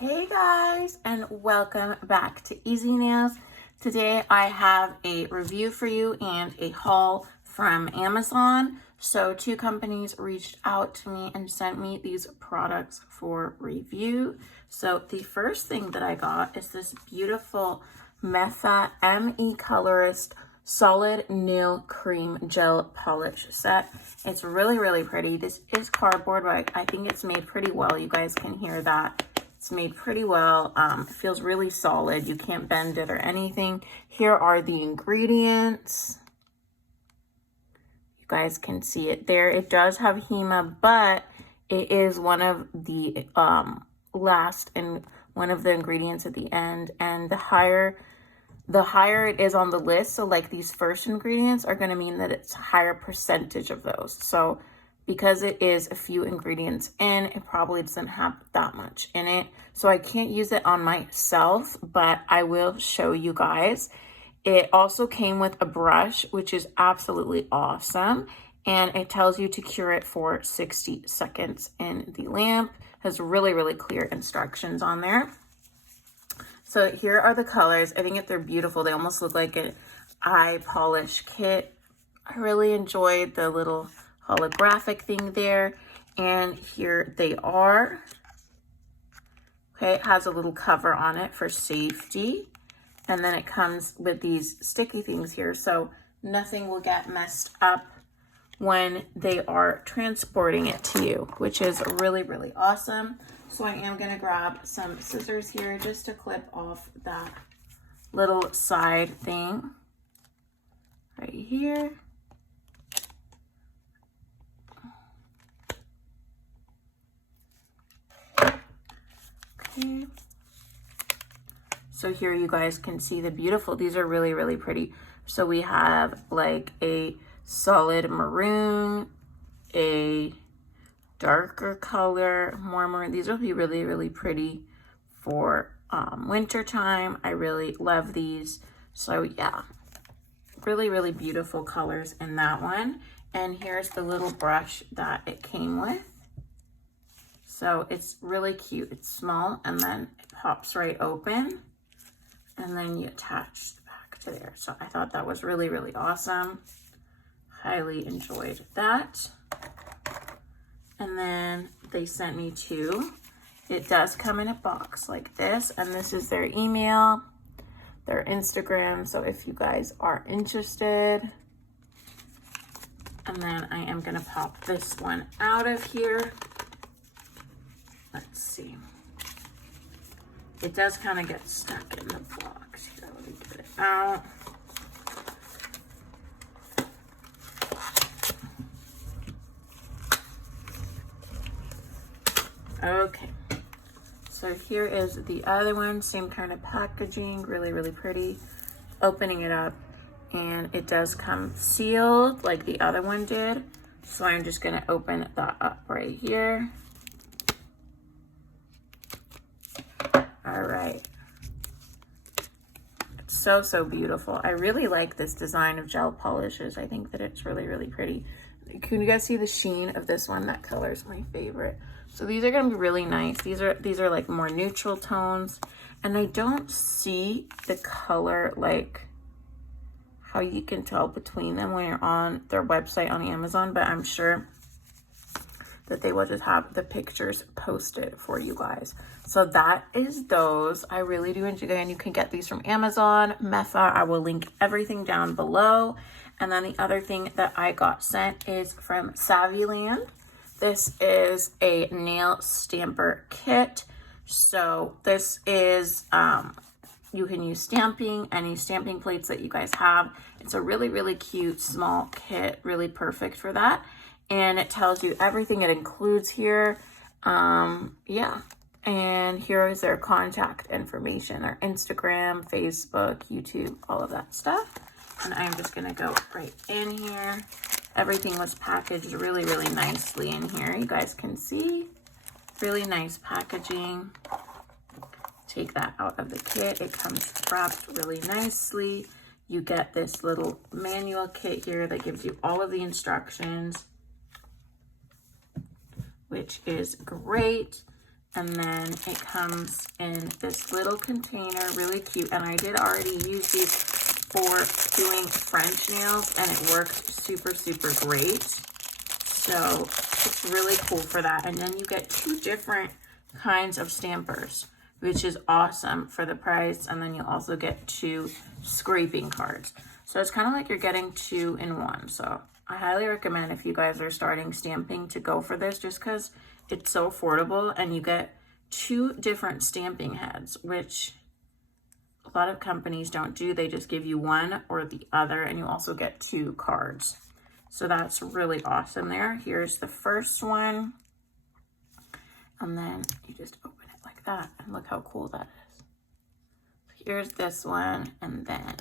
Hey guys, and welcome back to Easy Nails. Today I have a review for you and a haul from Amazon. So two companies reached out to me and sent me these products for review. So the first thing that I got is this beautiful Mefa ME Colorist Solid Nail Cream Gel Polish set. It's really pretty. This is cardboard, but I think it's made pretty well. You guys can hear that. It's made pretty well. It feels really solid. You can't bend it or anything. Here are the ingredients. You guys can see it there. It does have HEMA, but it is one of the last and one of the ingredients at the end. And the higher it is on the list, so like these first ingredients are going to mean that it's a higher percentage of those. So because it is a few ingredients in, it probably doesn't have that much in it. So I can't use it on myself, but I will show you guys. It also came with a brush, which is absolutely awesome. And it tells you to cure it for 60 seconds in the lamp. It has really clear instructions on there. So here are the colors. I think they're beautiful. They almost look like an eye polish kit. I really enjoyed the little holographic thing there, and here they are. Okay, it has a little cover on it for safety, and then it comes with these sticky things here, so nothing will get messed up when they are transporting it to you, which is really awesome. So I am going to grab some scissors here just to clip off that little side thing right here. Okay. So here you guys can see the beautiful, these are really pretty. So we have like a solid maroon, a darker color, more maroon. These will be really pretty for winter time. I really love these. So yeah, really beautiful colors in that one. And here's the little brush that it came with. So it's really cute. It's small, and then it pops right open, and then you attach the back to there. So I thought that was really awesome. Highly enjoyed that. And then they sent me two. It does come in a box like this, and this is their email, their Instagram. So if you guys are interested, and then I am gonna pop this one out of here. Let's see. It does kind of get stuck in the box here. Let me get it out. Okay. So here is the other one. Same kind of packaging. Really pretty. Opening it up, and it does come sealed like the other one did. So I'm just going to open that up right here. All right. It's so beautiful. I really like this design of gel polishes. I think that it's really pretty. Can you guys see the sheen of this one? That color is my favorite. So these are going to be really nice. These are like more neutral tones, and I don't see the color, like how you can tell between them when you're on their website on Amazon, but I'm sure that they will just have the pictures posted for you guys. So that is those. I really do enjoy, and you can get these from Amazon, Mefa. I will link everything down below. And then the other thing that I got sent is from Saviland. This is a nail stamper kit. So this is, you can use stamping, any stamping plates that you guys have. It's a really cute small kit, really perfect for that. And it tells you everything it includes here. Yeah. And here is their contact information, their Instagram, Facebook, YouTube, all of that stuff. And I'm just gonna go right in here. Everything was packaged really nicely in here. You guys can see, really nice packaging. Take that out of the kit. It comes wrapped really nicely. You get this little manual kit here that gives you all of the instructions, which is great. And then it comes in this little container, really cute. And I did already use these for doing French nails, and it worked super, super great. So it's really cool for that. And then you get 2 different kinds of stampers, which is awesome for the price. And then you also get 2 scraping cards. So it's kind of like you're getting 2 in 1. So I highly recommend, if you guys are starting stamping, to go for this, just because it's so affordable, and you get 2 different stamping heads, which a lot of companies don't do. They just give you one or the other, and you also get 2 cards. So that's really awesome there. Here's the first one. And then you just open it like that, and look how cool that is. Here's this one, and then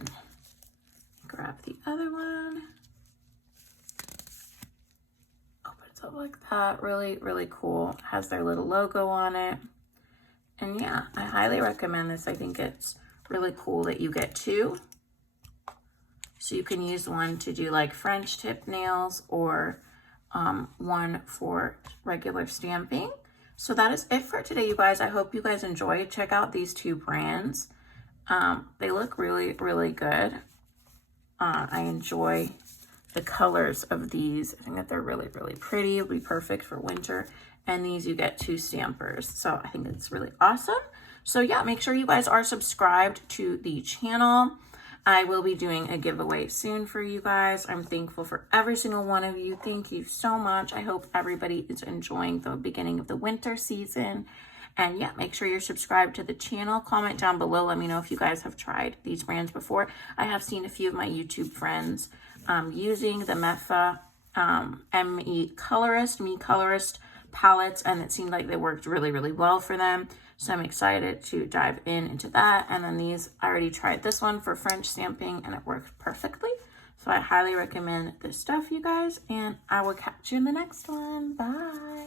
grab the other one. Opens up like that. Really, really cool. Has their little logo on it. And yeah, I highly recommend this. I think it's really cool that you get 2. So you can use one to do like French tip nails, or one for regular stamping. So that is it for today, you guys. I hope you guys enjoyed. Check out these 2 brands. They look really, really good. I enjoy the colors of these. I think that they're really, really pretty. It'll be perfect for winter. And these, you get 2 stampers. So I think it's really awesome. So yeah, make sure you guys are subscribed to the channel. I will be doing a giveaway soon for you guys. I'm thankful for every single one of you. Thank you so much. I hope everybody is enjoying the beginning of the winter season. And yeah, make sure you're subscribed to the channel. Comment down below. Let me know if you guys have tried these brands before. I have seen a few of my YouTube friends using the Mefa Me Colorist palettes, and it seemed like they worked really, really well for them. So I'm excited to dive into that. And then these, I already tried this one for French stamping, and it worked perfectly. So I highly recommend this stuff, you guys, and I will catch you in the next one. Bye.